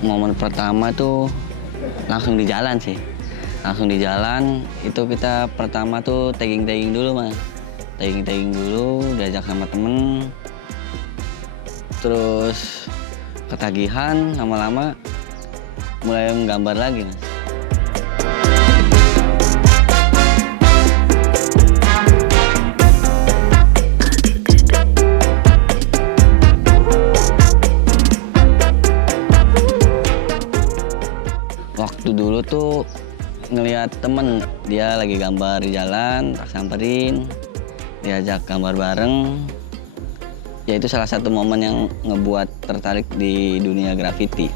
Untuk momen pertama tuh langsung di jalan sih. Langsung di jalan itu kita pertama tuh tagging-tagging dulu mas. Tagging-tagging dulu, diajak sama temen. Terus ketagihan, lama-lama mulai menggambar lagi mas. Waktu dulu tuh ngelihat temen, dia lagi gambar di jalan, tak samperin, diajak gambar bareng. Ya itu salah satu momen yang ngebuat tertarik di dunia graffiti.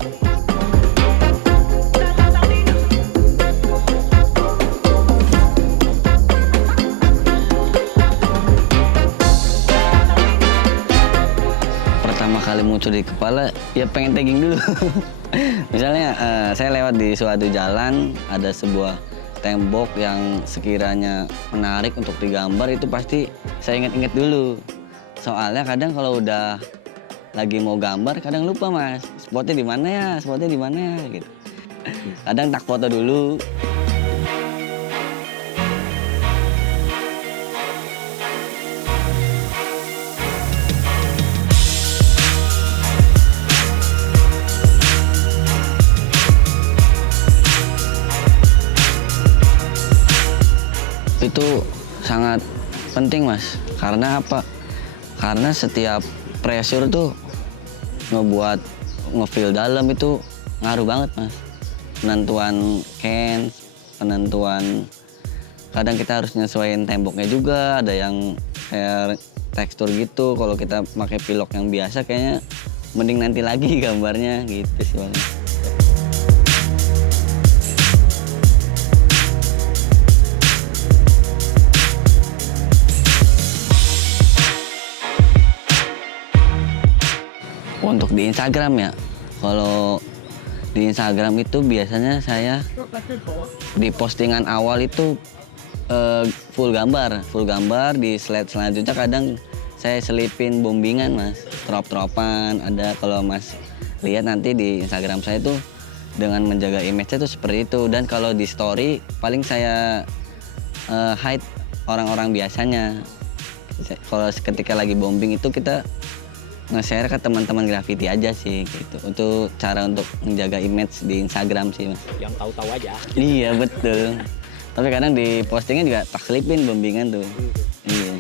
Pertama kali muncul di kepala, ya pengen tagging dulu. Misalnya saya lewat di suatu jalan, ada sebuah tembok yang sekiranya menarik untuk digambar, itu pasti saya inget-inget dulu. Soalnya kadang kalau udah lagi mau gambar, kadang lupa mas, spotnya di mana ya, spotnya di mana ya, gitu. Kadang tak foto dulu. Itu sangat penting mas, karena apa? Karena setiap pressure tuh ngebuat ngefeel dalam itu ngaruh banget mas. Penentuan can, penentuan kadang kita harus nyesuaiin temboknya juga, ada yang kayak tekstur gitu. Kalau kita pakai pilok yang biasa kayaknya mending nanti lagi gambarnya gitu sih bang. Untuk di Instagram ya, kalau di Instagram itu biasanya saya di postingan awal itu full gambar, di slide selanjutnya kadang saya selipin bombingan mas, drop-dropan ada. Kalau mas lihat nanti di Instagram saya tuh dengan menjaga image-nya tuh seperti itu. Dan kalau di story paling saya hide orang-orang biasanya. Kalau ketika lagi bombing itu kita nge-share ke teman-teman graffiti aja sih gitu. Untuk cara untuk menjaga image di Instagram sih mas. Yang tahu-tahu aja. Iya betul. Tapi kadang di postingnya juga tak selipin bombingan tuh. Iya.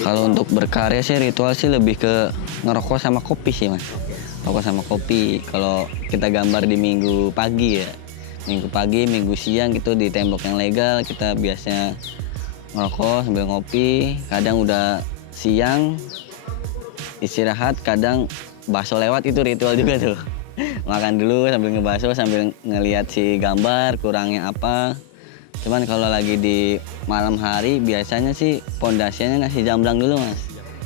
Kalau untuk berkarya sih ritual sih lebih ke ngerokok sama kopi sih mas. Rokok sama kopi. Kalau kita gambar di minggu pagi ya, minggu pagi, minggu siang gitu di tembok yang legal kita biasanya ngerokok sambil ngopi. Kadang udah siang istirahat, kadang bakso lewat, itu ritual juga tuh. Makan dulu sambil ngebakso, sambil ngelihat si gambar kurangnya apa. Cuman kalau lagi di malam hari biasanya sih pondasinya nasi jamblang dulu mas.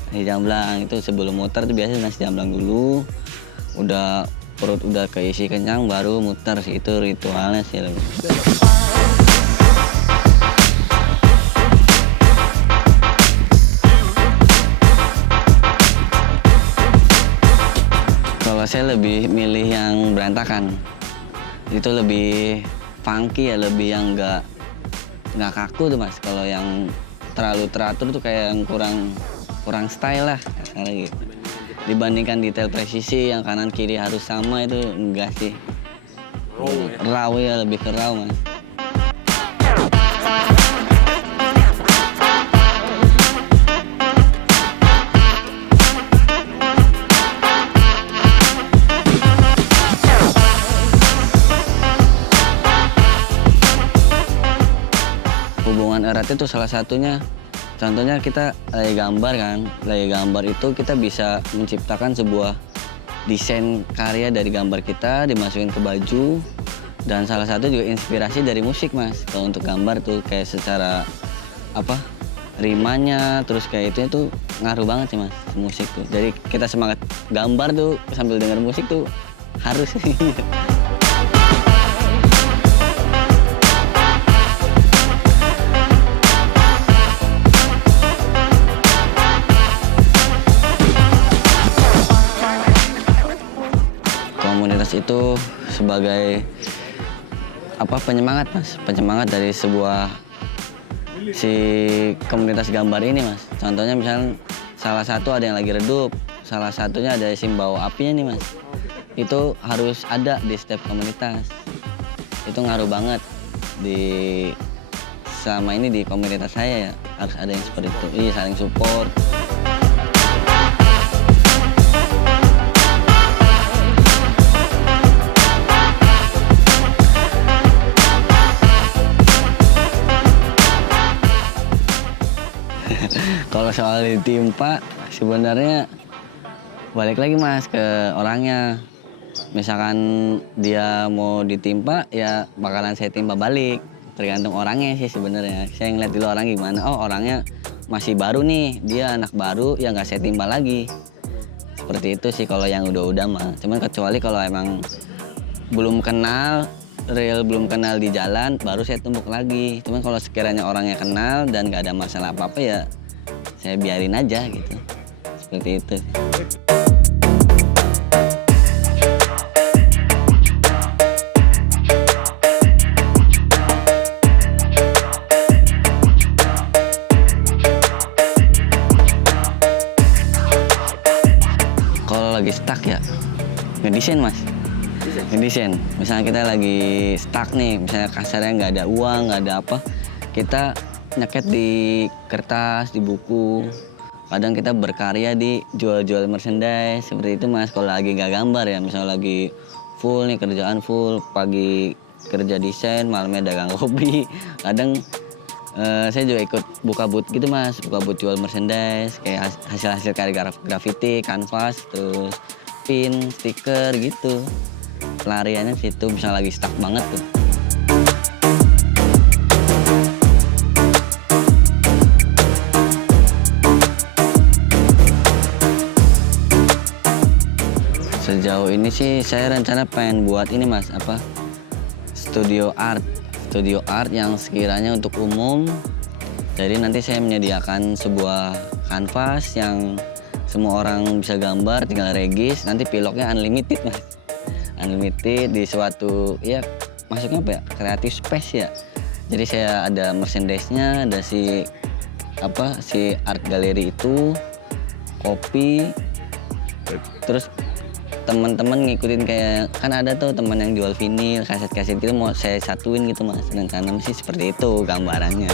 Nasi jamblang itu sebelum muter tuh biasanya nasi jamblang dulu. Udah perut udah keisi kenyang baru muter sih, itu ritualnya sih lebih. Kalau saya lebih milih yang berantakan. Itu lebih funky ya, lebih yang nggak kaku tuh mas. Kalau yang terlalu teratur tuh kayak yang kurang style lah kasarnya gitu. Dibandingkan detail presisi yang kanan kiri harus sama, itu enggak sih. Raw ya, lebih ke raw mas. Hubungan erat itu salah satunya, contohnya kita lagi gambar kan, lagi gambar itu kita bisa menciptakan sebuah desain karya dari gambar kita dimasukin ke baju. Dan salah satu juga inspirasi dari musik mas. Kalau untuk gambar tuh kayak secara apa rimanya, terus kayak itu tuh ngaruh banget sih mas musik tuh. Jadi kita semangat gambar tuh sambil denger musik tuh harus. komunitas itu sebagai penyemangat mas, penyemangat dari sebuah si komunitas gambar ini mas. Contohnya misalnya salah satu ada yang lagi redup, salah satunya ada simbau apinya nih mas. Itu harus ada di setiap komunitas. Itu ngaruh banget selama ini di komunitas saya ya, harus ada yang seperti itu. Iya, saling support. Kalau soal ditimpa, sebenarnya balik lagi mas ke orangnya. Misalkan dia mau ditimpa, ya bakalan saya timpa balik. Tergantung orangnya sih sebenarnya. Saya ngeliat dulu orang gimana. Oh orangnya masih baru nih, dia anak baru, ya nggak saya timpa lagi. Seperti itu sih kalau yang udah mah. Cuman kecuali kalau emang belum kenal, belum kenal di jalan, baru saya tumbuk lagi. Cuman kalau sekiranya orangnya kenal dan nggak ada masalah apa-apa ya saya biarin aja gitu. Seperti itu. Kalau lagi stuck ya ngedesain mas. Ngedesain. Misalnya kita lagi stuck nih, misalnya kasarnya nggak ada uang, nggak ada apa, kita nyeket di kertas, di buku. Kadang kita berkarya di jual-jual merchandise, seperti itu mas. Kalau lagi nggak gambar ya, misalnya lagi full nih, kerjaan full, pagi kerja desain, malamnya dagang kopi. Kadang saya juga ikut buka booth gitu mas, buka booth jual merchandise, kayak hasil-hasil karya graffiti, kanvas, terus pin, stiker gitu. Pelariannya situ, bisa lagi stuck banget tuh. Sejauh ini sih saya rencana pengen buat ini mas, studio art yang sekiranya untuk umum. Jadi nanti saya menyediakan sebuah kanvas yang semua orang bisa gambar, tinggal regis. Nanti piloknya unlimited mas, unlimited di suatu ya masuknya creative space ya. Jadi saya ada merchandise-nya, ada si art gallery itu, kopi, terus teman-teman ngikutin kayak kan ada tuh teman yang jual vinil, kaset-kaset gitu mau saya satuin gitu mas. Rencana sih seperti itu gambarannya.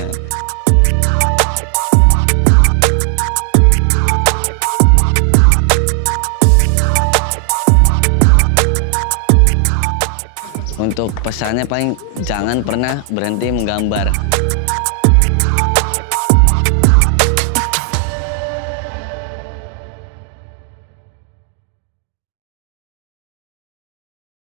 Untuk pesannya paling jangan pernah berhenti menggambar.